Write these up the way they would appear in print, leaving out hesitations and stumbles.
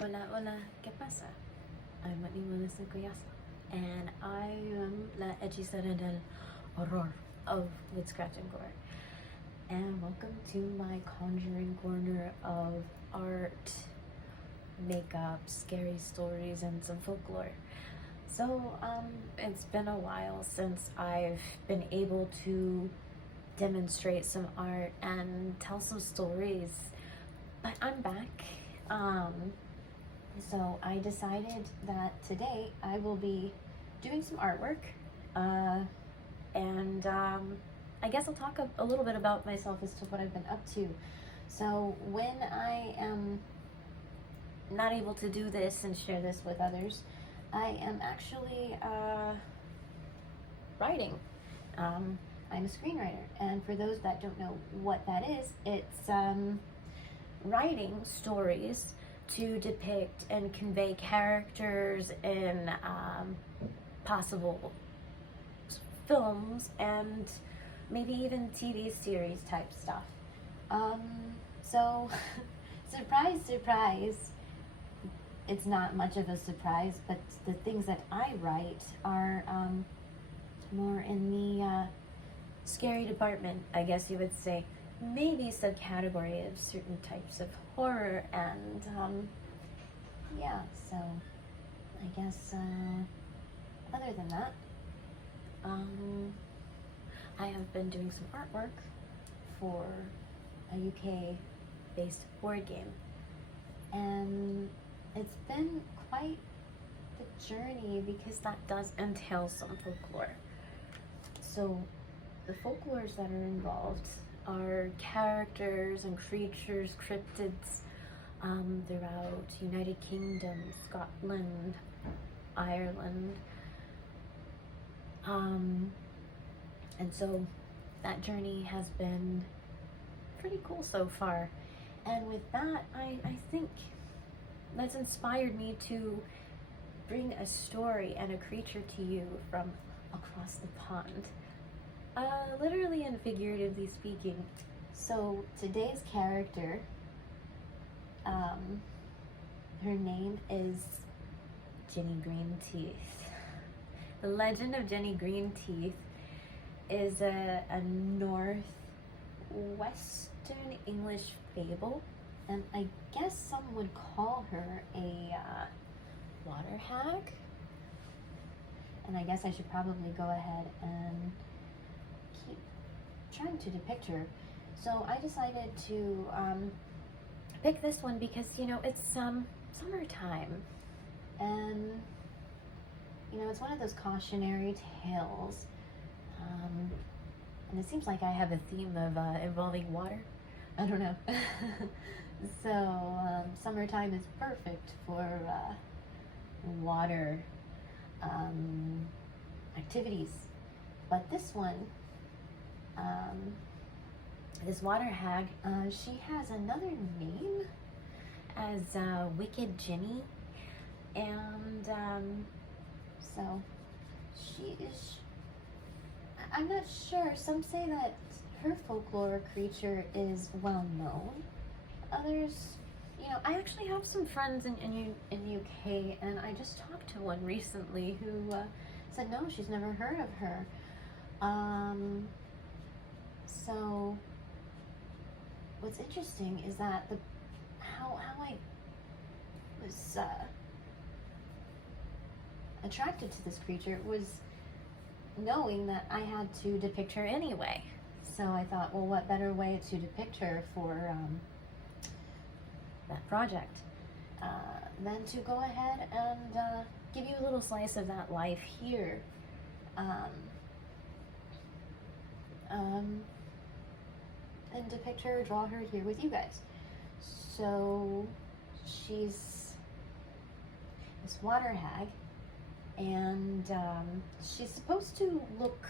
Hola, hola, ¿qué pasa? I'm Whitney Melissa Collazo, and I am la Hechicera del Horror of Whitscraftngore. And welcome to my conjuring corner of art, makeup, scary stories, and some folklore. So, it's been a while since I've been able to demonstrate some art and tell some stories, but I'm back. So I decided that today I will be doing some artwork, and I guess I'll talk a little bit about myself as to what I've been up to. So when I am not able to do this and share this with others, I am actually writing. I'm a screenwriter, and for those that don't know what that is, it's writing stories to depict and convey characters in possible films and maybe even TV series type stuff. So, surprise, surprise, it's not much of a surprise, but the things that I write are more in the scary department, I guess you would say. Maybe subcategory of certain types of horror, and yeah, so I guess other than that, I have been doing some artwork for a UK based board game, and it's been quite the journey because that does entail some folklore. So the folklores that are involved are characters and creatures, cryptids throughout United Kingdom, Scotland, Ireland. And so that journey has been pretty cool so far. And with that, I think that's inspired me to bring a story and a creature to you from across the pond. Literally and figuratively speaking. So today's character, her name is Jenny Greenteeth. The legend of Jenny Greenteeth is a northwestern English fable, and I guess some would call her a water hag. And I guess I should probably go ahead and trying to depict her. So I decided to pick this one because, you know, it's summertime, and you know, it's one of those cautionary tales, and it seems like I have a theme of involving water. I don't know. So summertime is perfect for water activities, but this one, this water hag, she has another name as Wicked Jenny, and so she is, I'm not sure, some say that her folklore creature is well known. Others, you know, I actually have some friends in UK, and I just talked to one recently who said no, she's never heard of her. So what's interesting is that how I was attracted to this creature was knowing that I had to depict her anyway. So I thought, well, what better way to depict her for that project than to go ahead and give you a little slice of that life here. And depict her, draw her here with you guys. So she's this water hag, and she's supposed to look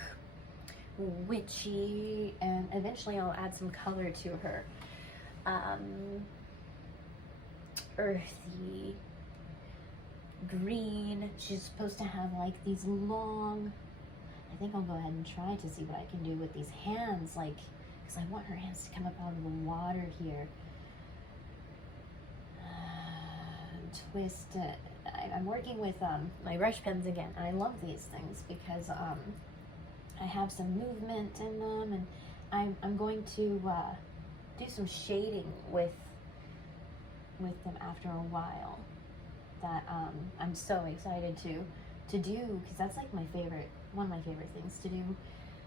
witchy, and eventually I'll add some color to her. Earthy, green. She's supposed to have like these long, I think I'll go ahead and try to see what I can do with these hands, like, because I want her hands to come up out of the water here. twist. I'm working with my brush pens again. I love these things because I have some movement in them, and I'm going to do some shading with them after a while. That I'm so excited to do, because that's like one of my favorite things to do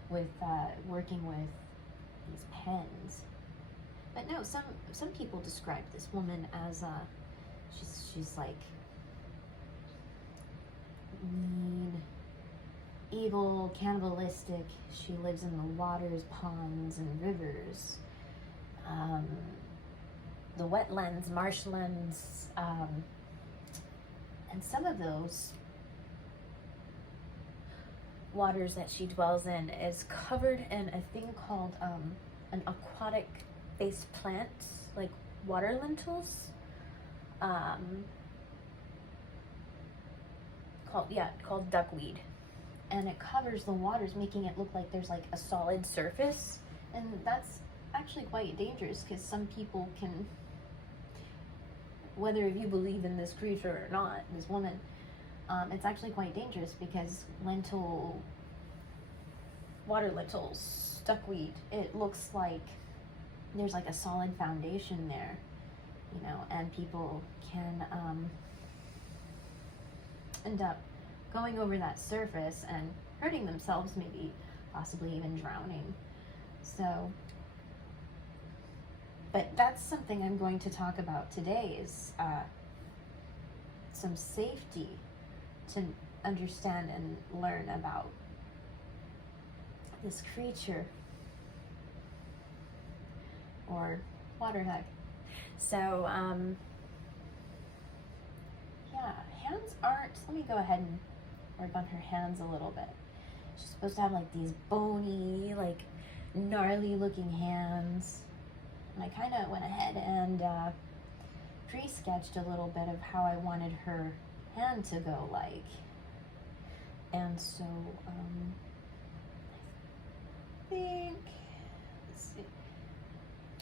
with working with these pens. But no, some people describe this woman as she's like mean, evil, cannibalistic. She lives in the waters, ponds, and rivers, the wetlands, marshlands, and some of those waters that she dwells in is covered in a thing called an aquatic based plant, like water lentils, called duckweed, and it covers the waters, making it look like there's like a solid surface. And that's actually quite dangerous, because some people can, whether you believe in this creature or not, this woman, it's actually quite dangerous, because water lentils, duckweed, it looks like there's like a solid foundation there, you know, and people can end up going over that surface and hurting themselves, maybe possibly even drowning. So, but that's something I'm going to talk about today, is some safety to understand and learn about this creature, or water hag. So, yeah, hands aren't, let me go ahead and work on her hands a little bit. She's supposed to have like these bony, like gnarly looking hands. And I kind of went ahead and pre-sketched a little bit of how I wanted her hand to go like. And so, I think, let's see,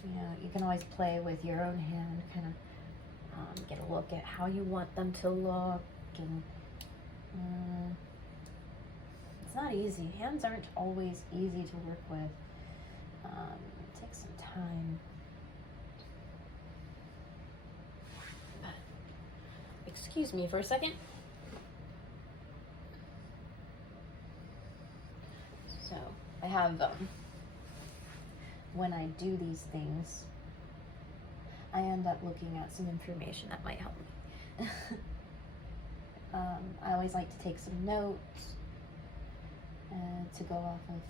you know, you can always play with your own hand, kind of get a look at how you want them to look, and it's not easy. Hands aren't always easy to work with. It takes some time. Excuse me for a second. So I have, when I do these things, I end up looking at some information that might help me. I always like to take some notes to go off of,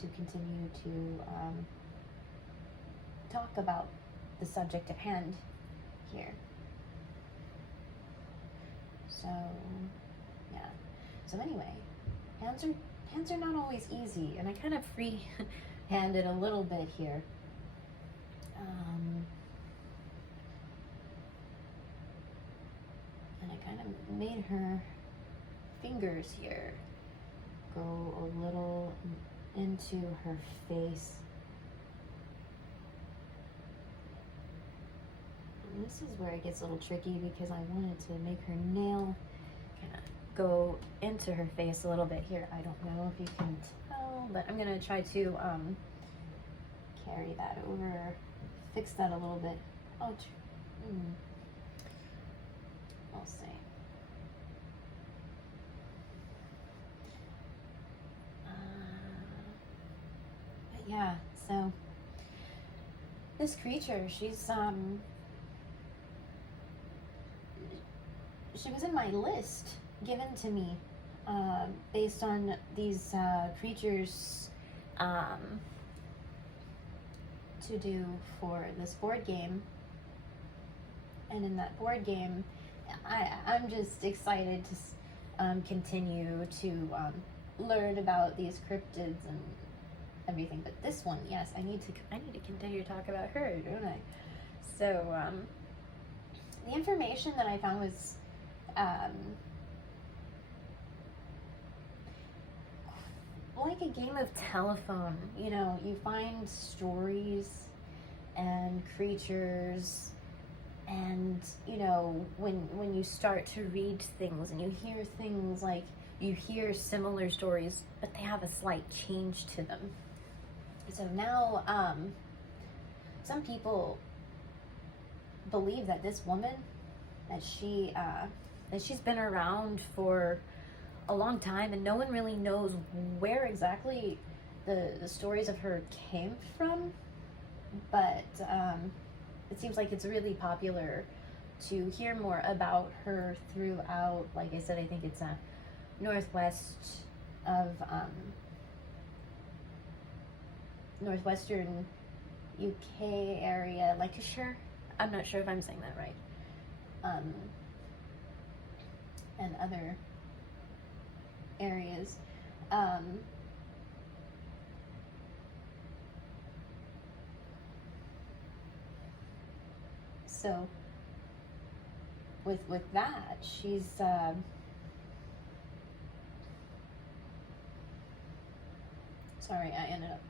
to continue to talk about the subject at hand here. So, yeah. So anyway, hands are not always easy, and I kind of free-handed a little bit here. And I kind of made her fingers here go a little into her face. And this is where it gets a little tricky, because I wanted to make her nail kind of go into her face a little bit here. I don't know if you can tell, but I'm going to try to carry that over, fix that a little bit. Oh, I'll see. But yeah, so this creature, she's she was in my list given to me based on these creatures to do for this board game. And in that board game, I'm just excited to continue to learn about these cryptids and everything. But this one, yes, I need to continue to talk about her, don't I? So the information that I found was like a game of telephone. You know, you find stories and creatures And you know, when you start to read things and you hear things, like you hear similar stories, but they have a slight change to them. So now some people believe that this woman, that she's been around for a long time, and no one really knows where exactly the stories of her came from, but it seems like it's really popular to hear more about her throughout, like I said, I think it's northwest of northwestern UK area, Lancashire. I'm not sure if I'm saying that right. And other areas. So with that, she's sorry, I ended up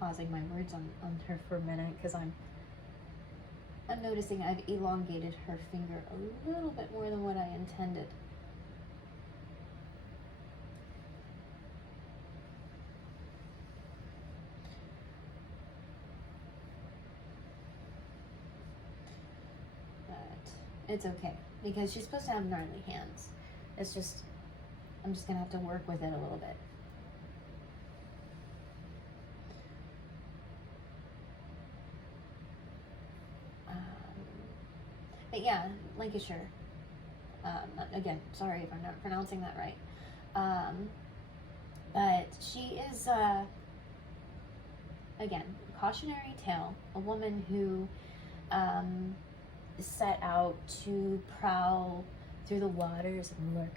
pausing my words on her for a minute because I'm noticing I've elongated her finger a little bit more than what I intended. But it's okay, because she's supposed to have gnarly hands. It's just, I'm just gonna have to work with it a little bit. But yeah, Lancashire. Again, sorry if I'm not pronouncing that right. But she is, again, cautionary tale. A woman who set out to prowl through the waters and look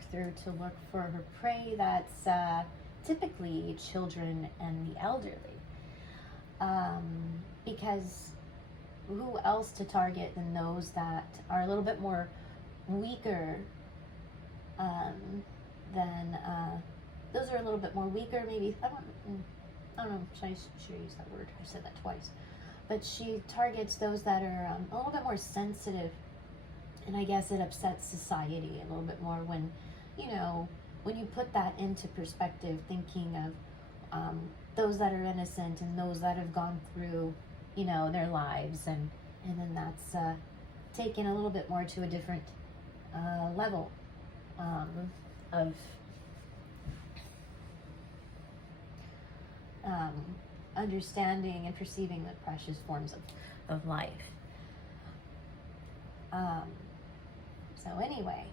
for her prey. That's typically children and the elderly. Because who else to target than those that are a little bit more weaker than those are a little bit more weaker, maybe. I don't know, should I use that word? I said that twice. But she targets those that are a little bit more sensitive, and I guess it upsets society a little bit more when, you know, when you put that into perspective, thinking of those that are innocent and those that have gone through, you know, their lives, and then that's taken a little bit more to a different level of understanding and perceiving the precious forms of life. So anyway,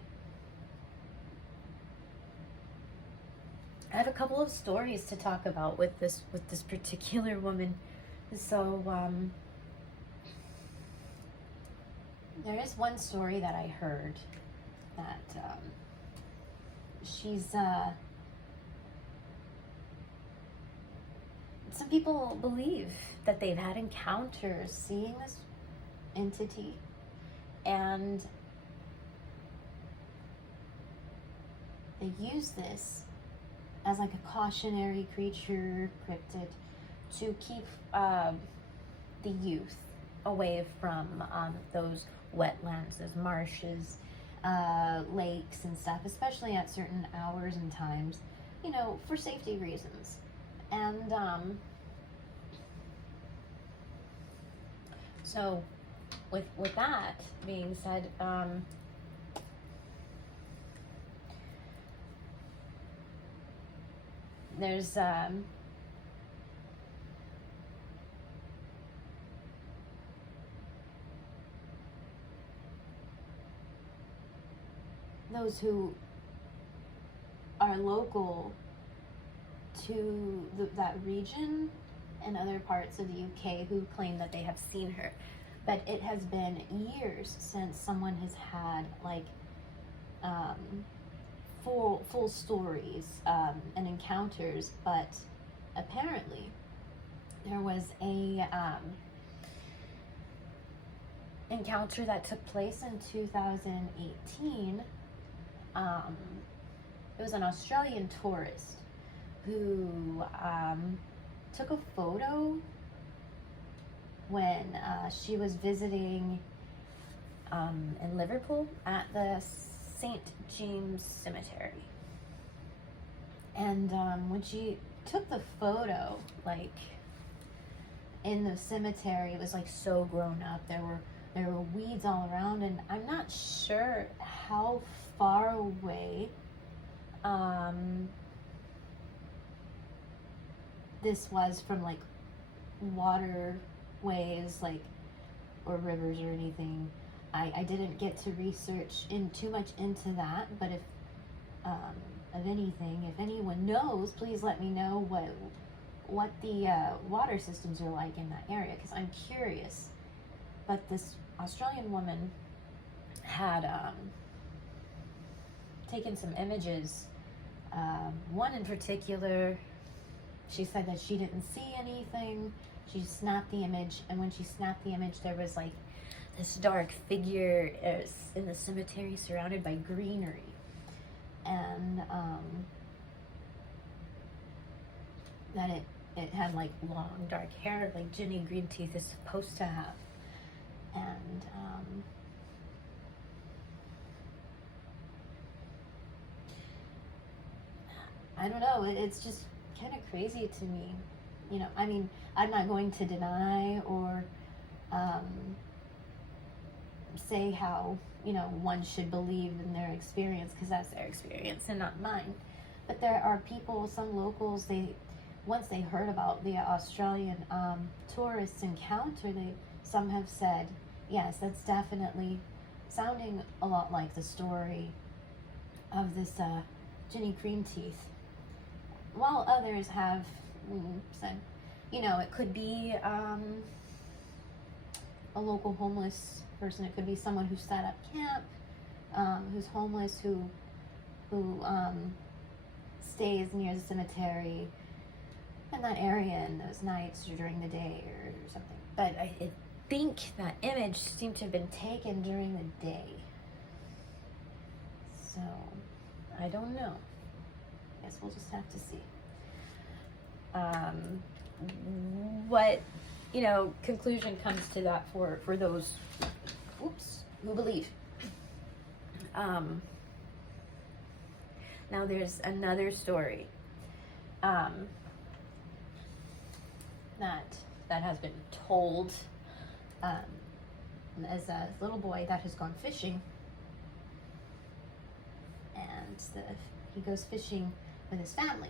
I have a couple of stories to talk about with this particular woman. So there is one story that I heard that she's some people believe that they've had encounters seeing this entity, and they use this as like a cautionary creature, cryptid, to keep the youth away from those wetlands, those marshes, lakes and stuff, especially at certain hours and times, you know, for safety reasons. And so with that being said, there's those who are local to that region and other parts of the UK who claim that they have seen her. But it has been years since someone has had like full stories and encounters. But apparently there was a encounter that took place in 2018. It was an Australian tourist who took a photo when she was visiting in Liverpool at the St. James Cemetery. And when she took the photo, like in the cemetery, it was like so grown up. There were weeds all around, and I'm not sure how far away this was from like waterways, like, or rivers or anything. I didn't get to research in too much into that, but if of anything, if anyone knows, please let me know what the water systems are like in that area, because I'm curious. But this Australian woman had taken some images. One in particular, she said that she didn't see anything. She snapped the image, and when she snapped the image, there was like this dark figure in the cemetery surrounded by greenery. And that it had like long dark hair, like Ginny Greenteeth is supposed to have. And I don't know, it's just kind of crazy to me. You know, I mean, I'm not going to deny or say how, you know, one should believe in their experience, because that's their experience and not mine. But there are people, some locals, once they heard about the Australian tourists encounter, some have said, yes, that's definitely sounding a lot like the story of this Ginny Greenteeth. While others have said, you know, it could be a local homeless person. It could be someone who set up camp, who's homeless, who stays near the cemetery in that area in those nights or during the day or something. But I think that image seemed to have been taken during the day. So, I don't know. I guess we'll just have to see. What, you know, conclusion comes to that for those, who believe. Now there's another story that has been told as a little boy that has gone fishing, and he goes fishing with his family,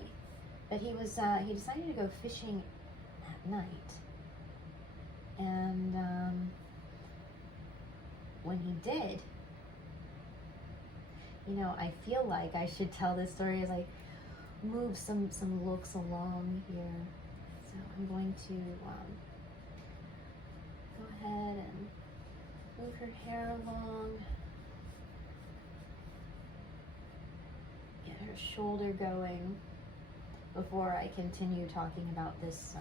but he decided to go fishing at night, and when he did, you know, I feel like I should tell this story as I move some looks along here. So I'm going to go ahead and move her hair along, get her shoulder going before I continue talking about this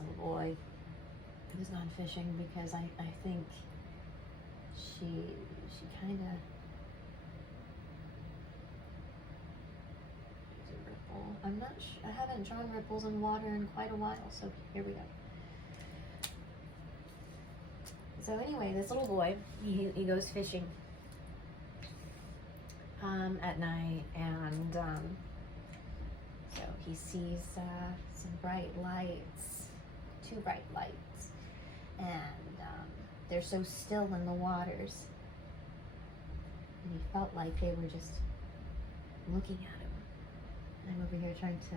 little boy who's gone fishing, because I think she kind of, there's a ripple. I'm not sure, I haven't drawn ripples in water in quite a while, so here we go. So anyway, this little boy, he goes fishing at night, and so he sees some bright lights, 2 bright lights, and they're so still in the waters, and he felt like they were just looking at him. I'm over here trying to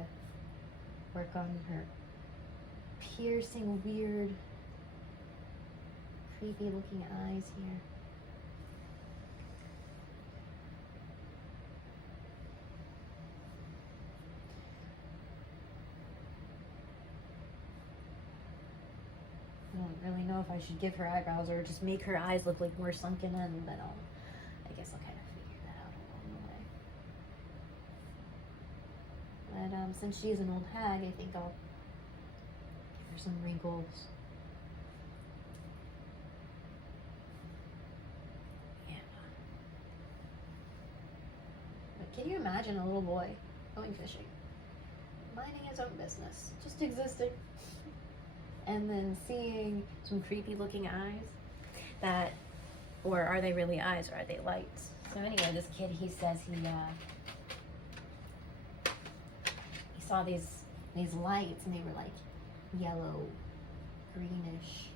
work on her piercing, weird, creepy looking eyes here. I don't really know if I should give her eyebrows or just make her eyes look like more sunken in, but I guess I'll kind of figure that out along the way. But since she's an old hag, I think I'll give her some wrinkles. Yeah. But can you imagine a little boy going fishing, minding his own business, just existing? and then seeing some creepy looking eyes that, or are they really eyes or are they lights? So anyway, this kid, he says he saw these lights and they were like yellow, greenish.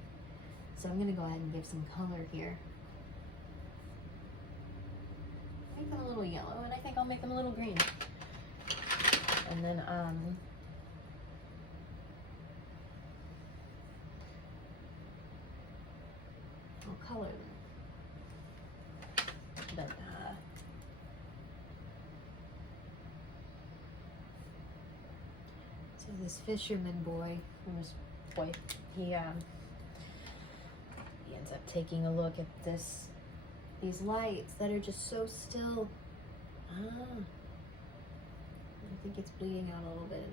So I'm gonna go ahead and give some color here. Make them a little yellow, and I think I'll make them a little green. And then I'll color them. But so this fisherman boy, or this boy, he ends up taking a look at these lights that are just so still. I think it's bleeding out a little bit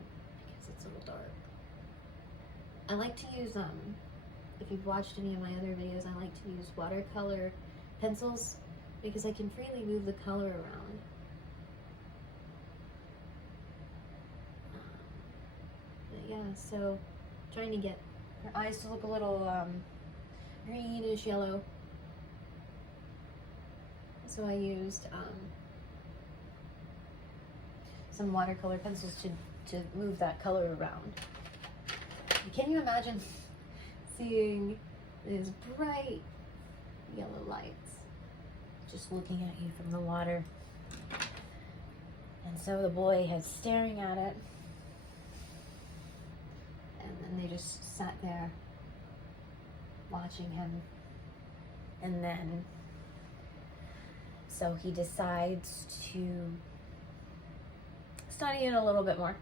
because it's a little dark. I like to use, if you've watched any of my other videos, I like to use watercolor pencils because I can freely move the color around. But yeah, so trying to get her eyes to look a little greenish yellow. So I used some watercolor pencils to move that color around. Can you imagine seeing these bright yellow lights just looking at you from the water? And so the boy is staring at it, and then they just sat there watching him. And then so he decides to study it a little bit more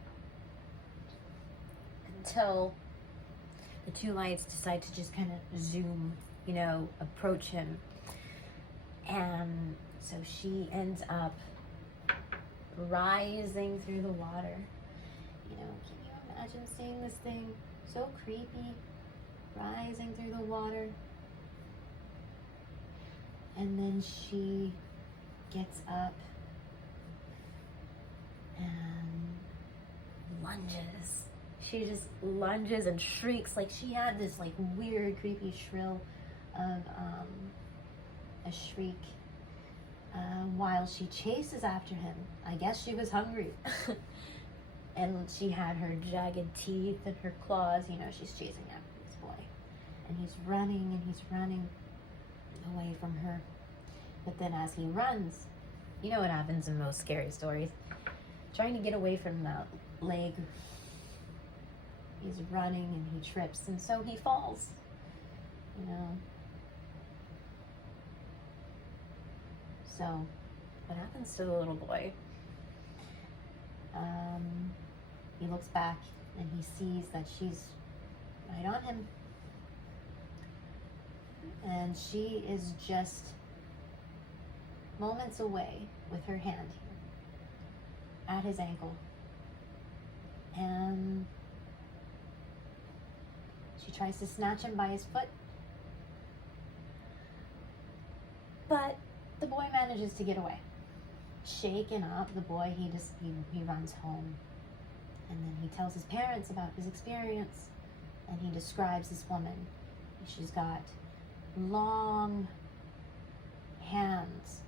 until the two lights decide to just kind of zoom, you know, approach him. And so she ends up rising through the water. You know, can you imagine seeing this thing so creepy, rising through the water? And then she gets up and lunges. She just lunges and shrieks. Like, she had this like weird, creepy shrill of a shriek while she chases after him. I guess she was hungry. And she had her jagged teeth and her claws. You know, she's chasing after this boy. And he's running away from her. But then as he runs, you know what happens in most scary stories. Trying to get away from that leg, he's running and he trips, and so he falls, you know. So what happens to the little boy? He looks back and he sees that she's right on him, and she is just moments away with her hand here at his ankle, and she tries to snatch him by his foot, but the boy manages to get away. Shaken up, the boy, he runs home, and then he tells his parents about his experience, and he describes this woman. She's got long hands.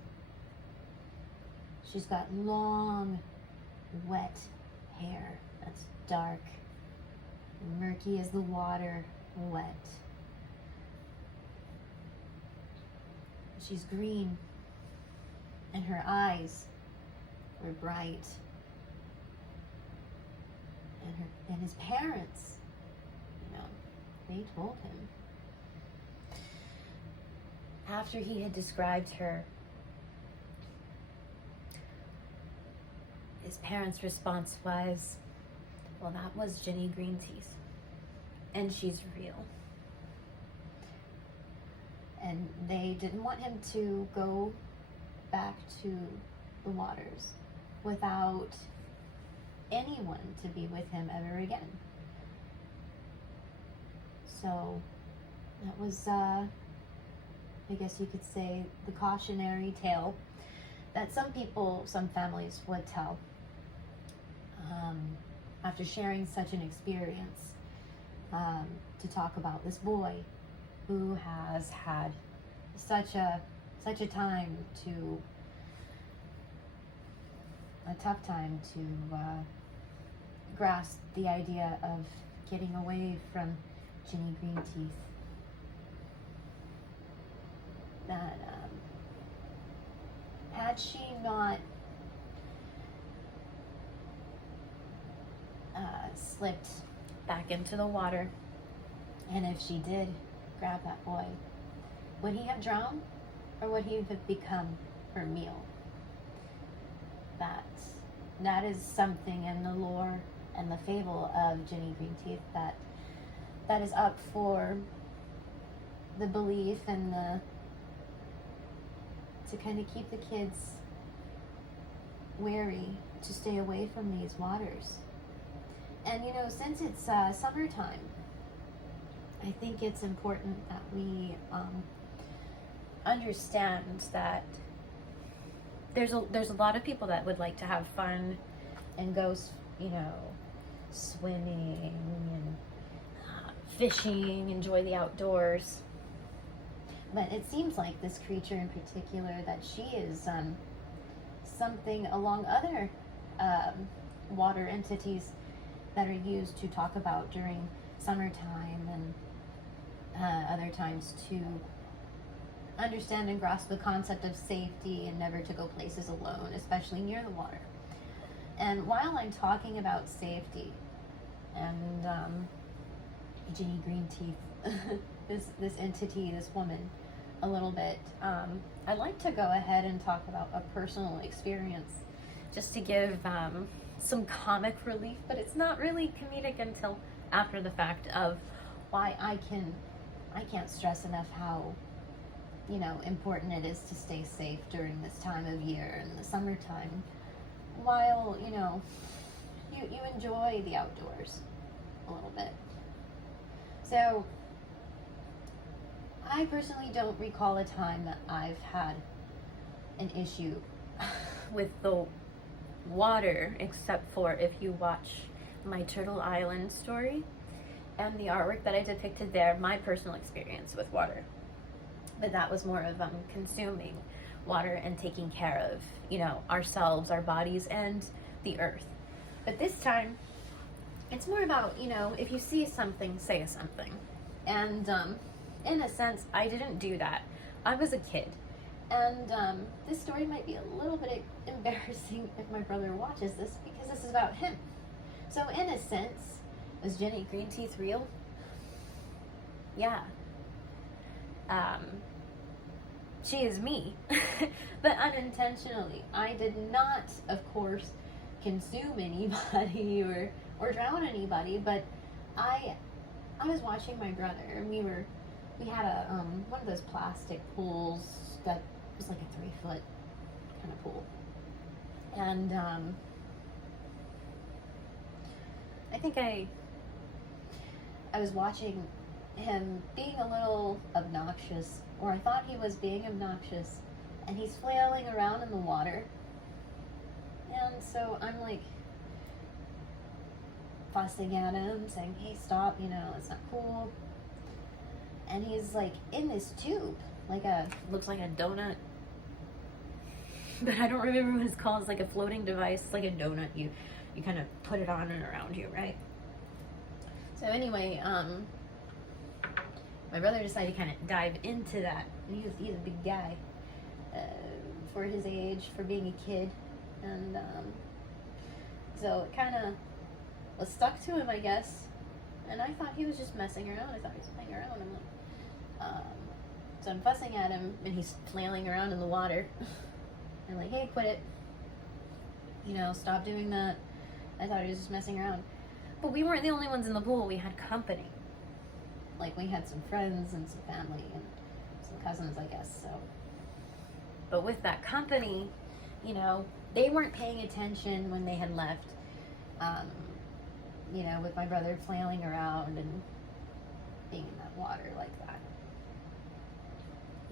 She's got long, wet hair that's dark, murky as the water, wet. She's green, and her eyes were bright. And his parents, you know, they told him. After he had described her, his parents' response was, well, that was Jenny Greenteeth, and she's real. And they didn't want him to go back to the waters without anyone to be with him ever again. So that was, I guess you could say, the cautionary tale that some people, some families would tell after sharing such an experience. to talk about this boy who has had such a time to a tough time to grasp the idea of getting away from Ginny Greenteeth. That had she not slipped back into the water, and if she did grab that boy, would he have drowned, or would he have become her meal? That is something in the lore and the fable of Ginny Greenteeth that is up for the belief and to kind of keep the kids wary to stay away from these waters. And since it's summertime, I think it's important that we understand that there's a lot of people that would like to have fun and go, swimming and fishing, enjoy the outdoors. But it seems like this creature in particular, that she is something along other water entities that are used to talk about during summertime and other times to understand and grasp the concept of safety and never to go places alone, especially near the water. And while I'm talking about safety and Ginny Greenteeth, this entity, this woman, a little bit, I'd like to go ahead and talk about a personal experience, just to give some comic relief, but it's not really comedic until after the fact, of why I can't stress enough how important it is to stay safe during this time of year in the summertime, while you enjoy the outdoors a little bit. So I personally don't recall a time that I've had an issue with the water, except for if you watch my Turtle Island story and the artwork that I depicted there, my personal experience with water. But that was more of consuming water and taking care of, ourselves, our bodies, and the earth. But this time, it's more about, if you see something, say something. And in a sense, I didn't do that. I was a kid. And this story might be a little bit embarrassing if my brother watches this, because this is about him. So in a sense, was Ginny Greenteeth real? Yeah. She is me, but unintentionally. I did not, of course, consume anybody or drown anybody, but I was watching my brother, and we had a one of those plastic pools that was like a 3-foot kind of pool, and I think I was watching him being a little obnoxious, or I thought he was being obnoxious, and he's flailing around in the water. And so I'm like fussing at him, saying, hey, stop, it's not cool. And he's like in this tube, looks like a donut, but I don't remember what it's called. It's like a floating device. It's like a donut. You kind of put it on and around you, right? So anyway, my brother decided to kind of dive into that. He's a big guy for his age, for being a kid. And so it kind of was stuck to him, I guess. And I thought he was just messing around. I thought he was playing around. I'm like, so I'm fussing at him, and he's flailing around in the water. I'm like, hey, quit it. Stop doing that. I thought he was just messing around. But we weren't the only ones in the pool. We had company. We had some friends and some family and some cousins, I guess, so. But with that company, they weren't paying attention when they had left. With my brother flailing around and being in that water like that.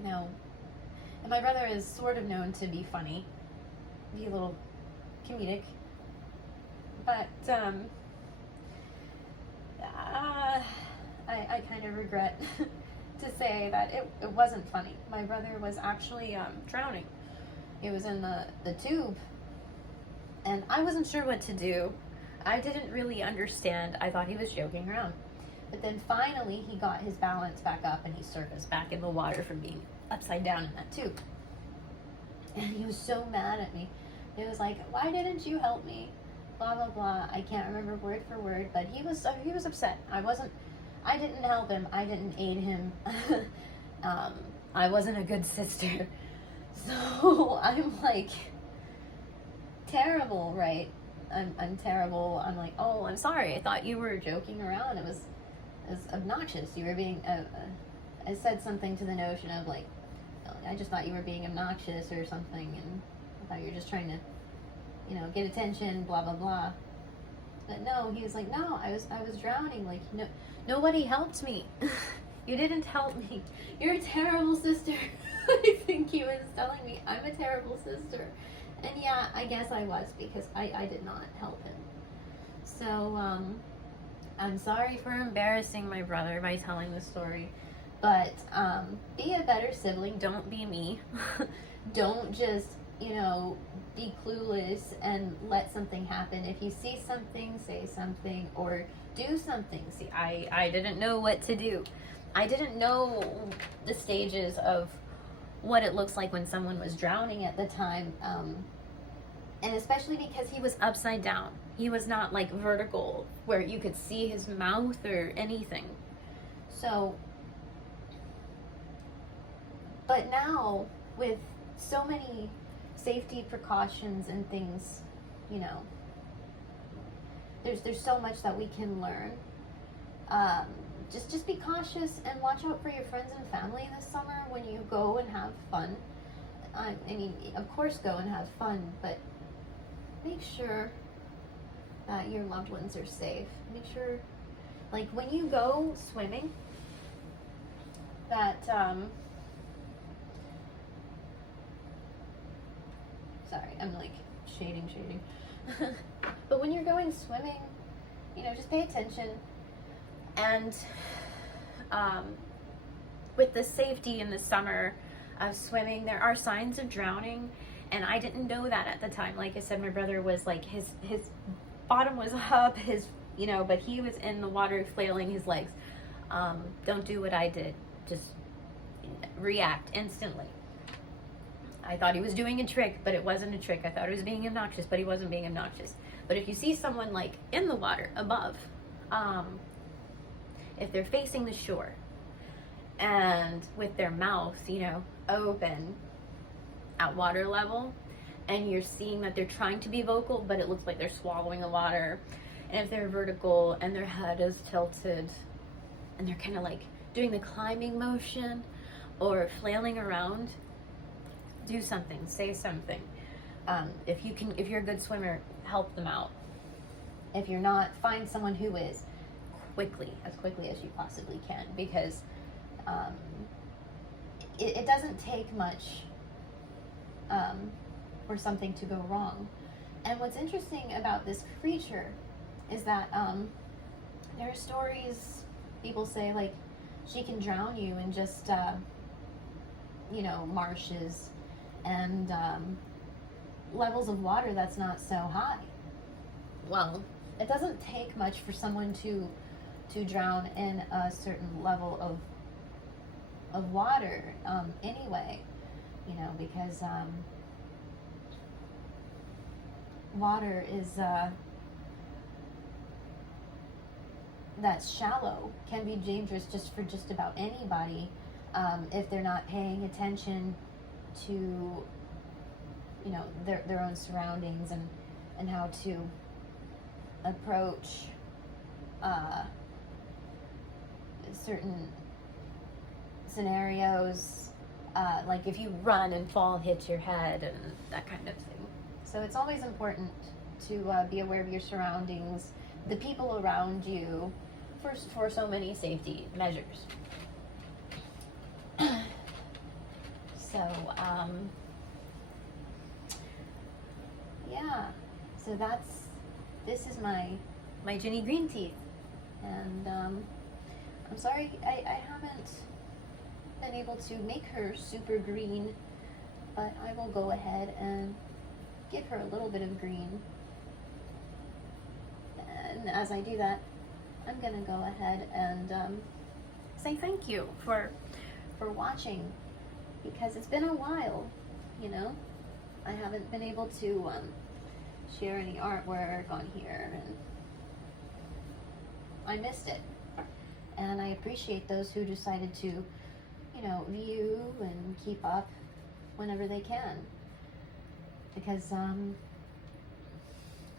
And my brother is sort of known to be funny, be a little comedic. But, I kind of regret to say that it wasn't funny. My brother was actually drowning. He was in the tube, and I wasn't sure what to do. I didn't really understand. I thought he was joking around. But then finally he got his balance back up and he surfaced back in the water from being upside down in that tube. And he was so mad at me. He was like, "Why didn't you help me?" Blah blah blah. I can't remember word for word, but he was upset. I didn't help him. I didn't aid him. I wasn't a good sister. So I'm like terrible, right? I'm terrible. I'm like, "Oh, I'm sorry. I thought you were joking around. It was obnoxious. You were being I said something to the notion of like, I just thought you were being obnoxious or something, and I thought you were just trying to, get attention, blah blah blah." But no, he was like, "No, I was drowning. Like, no, nobody helped me. You didn't help me. You're a terrible sister." I think he was telling me I'm a terrible sister. And yeah, I guess I was, because I did not help him. So, I'm sorry for embarrassing my brother by telling this story. But, be a better sibling. Don't be me. Don't just, be clueless and let something happen. If you see something, say something, or do something. See, I didn't know what to do. I didn't know the stages of what it looks like when someone was drowning at the time, and especially because he was upside down. He was not like vertical where you could see his mouth or anything. So, but now with so many safety precautions and things, there's so much that we can learn. Just be cautious and watch out for your friends and family this summer when you go and have fun. I mean, of course, go and have fun, but make sure that your loved ones are safe. Make sure, like, when you go swimming, that, sorry, I'm like shading. But when you're going swimming, just pay attention. And with the safety in the summer of swimming, there are signs of drowning, and I didn't know that at the time. Like I said, my brother was like, his bottom was up, but he was in the water flailing his legs. Don't do what I did. Just react instantly. I thought he was doing a trick, but it wasn't a trick. I thought he was being obnoxious, but he wasn't being obnoxious. But if you see someone like in the water above, if they're facing the shore and with their mouth, open at water level, and you're seeing that they're trying to be vocal, but it looks like they're swallowing the water, and if they're vertical and their head is tilted and they're kind of like doing the climbing motion or flailing around, do something, say something. If you're a good swimmer, help them out. If you're not, find someone who is, as quickly as you possibly can, because it doesn't take much for something to go wrong. And what's interesting about this creature is that there are stories, people say, like, she can drown you in just marshes and levels of water that's not so high. Well, it doesn't take much for someone to drown in a certain level of water anyway, because water is that's shallow can be dangerous just for just about anybody if they're not paying attention to their own surroundings and how to approach certain scenarios, like if you run and fall, hit your head and that kind of thing. So it's always important to be aware of your surroundings, the people around you, for so many safety measures. So yeah, so this is my Ginny Greenteeth, and I'm sorry I haven't been able to make her super green, but I will go ahead and give her a little bit of green. And as I do that, I'm gonna go ahead and say thank you for watching, because it's been a while, you know. I haven't been able to share any artwork on here, and I missed it. And I appreciate those who decided to, you know, view and keep up whenever they can. Because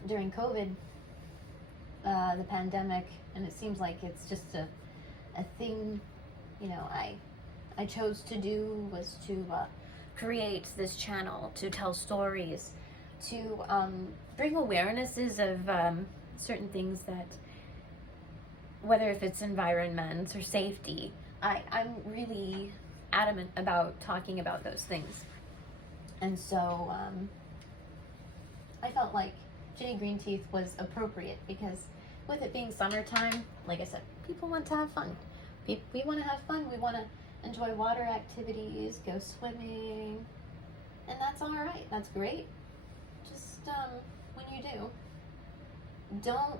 during COVID, the pandemic, and it seems like it's just a thing, you know, I chose to do, was to create this channel to tell stories, to bring awarenesses of certain things that, whether if it's environment or safety, I'm really adamant about talking about those things. And so I felt like Ginny Greenteeth was appropriate, because with it being summertime, like I said, people want to have fun. We want to have fun. We want to enjoy water activities, go swimming, and that's all right. That's great. Just when you do, don't,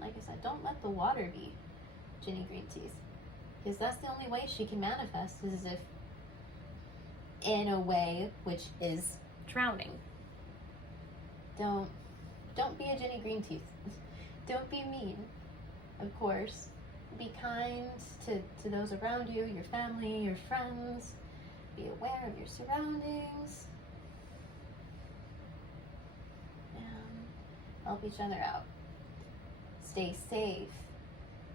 like I said, don't let the water be Ginny Greenteeth, because that's the only way she can manifest, is if in a way which is drowning. Don't be a Ginny Greenteeth. Don't be mean, of course. Be kind to those around you, your family, your friends. Be aware of your surroundings. And help each other out. Stay safe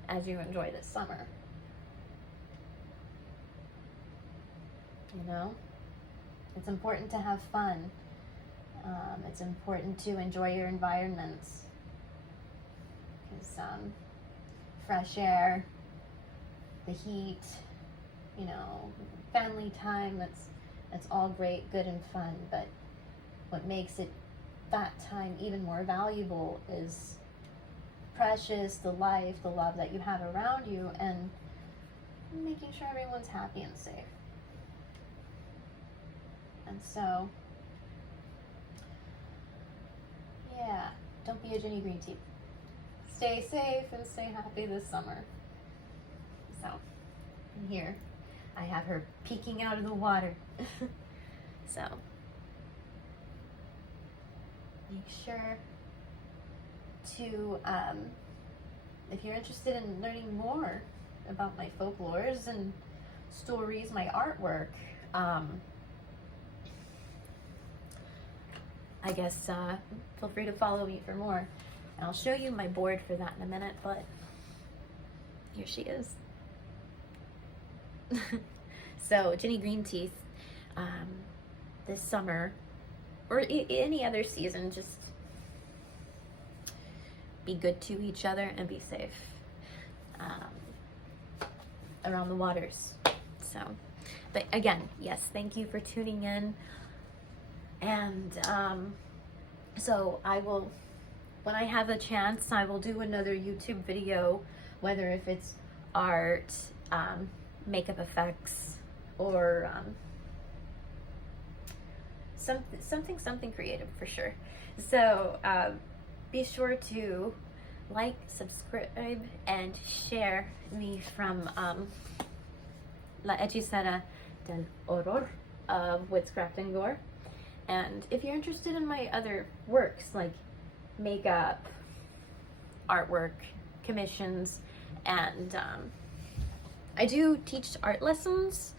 as you enjoy this summer. You know? It's important to have fun. It's important to enjoy your environments. Because fresh air, the heat, you know, family time, that's all great, good and fun, but what makes it, that time, even more valuable is precious, the life, the love that you have around you, and making sure everyone's happy and safe. And so, yeah, don't be a Ginny Greenteeth. Stay safe and stay happy this summer. So, and here, I have her peeking out of the water. So, make sure to, if you're interested in learning more about my folklores and stories, my artwork, I guess feel free to follow me for more. And I'll show you my board for that in a minute, but here she is. So, Ginny Greenteeth, this summer, or any other season, just be good to each other and be safe around the waters. So, but again, yes, thank you for tuning in. And so I will, when I have a chance, I will do another YouTube video, whether if it's art, makeup effects, or something creative for sure. So be sure to like, subscribe, and share me from La Hechicera del Horror of Whitscraftngore. And if you're interested in my other works, like makeup, artwork, commissions, and I do teach art lessons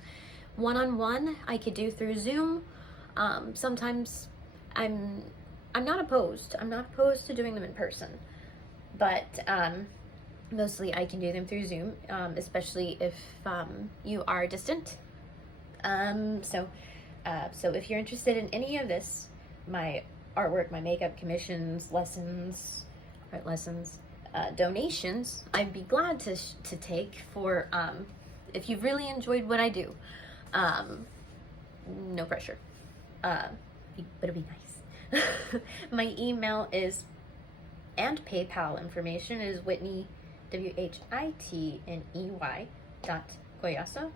one-on-one. I could do through Zoom. Sometimes I'm not opposed. I'm not opposed to doing them in person, but mostly I can do them through Zoom, especially if you are distant. So if you're interested in any of this, my artwork, my makeup, commissions, lessons, art lessons, donations, I'd be glad to take for, if you've really enjoyed what I do. No pressure, but it'd be nice. My email is, and PayPal information is Whitney WHITNEY dot Collazo,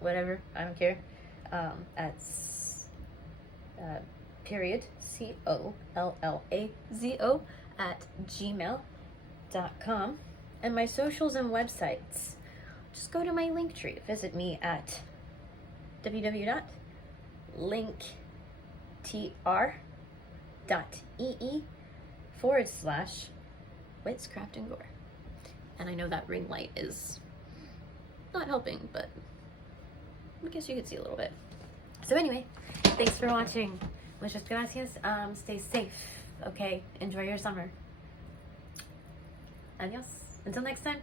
whatever, I don't care. At period COLLAZO at gmail.com. And my socials and websites, just go to my linktree. Visit me at www.linktr.ee/Whitscraftngore. And I know that ring light is not helping, but I guess you could see a little bit. So anyway, thanks for watching. Muchas gracias. Stay safe, okay? Enjoy your summer. Adios. Until next time.